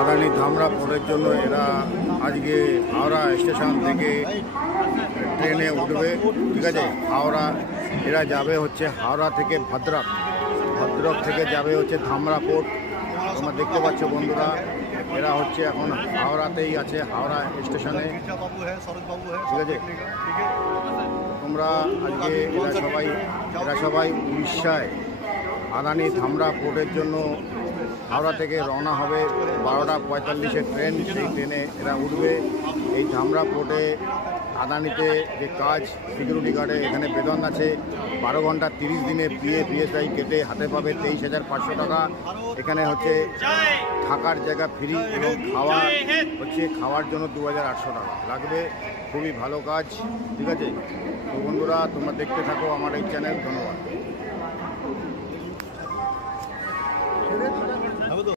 আদানি ধামরা পোর্টের জন্য এরা আজকে হাওড়া স্টেশন থেকে ট্রেনে উঠবে। ঠিক আছে, হাওড়া এরা যাবে হচ্ছে হাওড়া থেকে ভদ্রক, ভদ্রক থেকে যাবে হচ্ছে ধামরা পোর্ট। তোমরা দেখতে পাচ্ছ বন্ধুরা, এরা হচ্ছে এখন হাওড়াতেই আছে, হাওড়া স্টেশনে। ঠিক আছে, তোমরা আজকে এরা সবাই উড়িষ্যায় আদানি ধামরা পোর্টের জন্য হাওড়া থেকে রওনা হবে। 12টা 45-এর ট্রেন, সেই ট্রেনে এরা উঠবে। এই ধামরা পোর্টে আদানিতে যে কাজ, সিকিউরিটি গার্ডে এখানে বেতন আছে 12 ঘন্টা 30 দিনে পিএসআই কেটে হাতে পাবে 23,500 টাকা। এখানে হচ্ছে থাকার জায়গা ফ্রি এবং খাওয়ার জন্য 2,800 টাকা লাগবে। খুবই ভালো কাজ। ঠিক আছে, তো বন্ধুরা তোমরা দেখতে থাকো আমার এই চ্যানেল। ধন্যবাদ।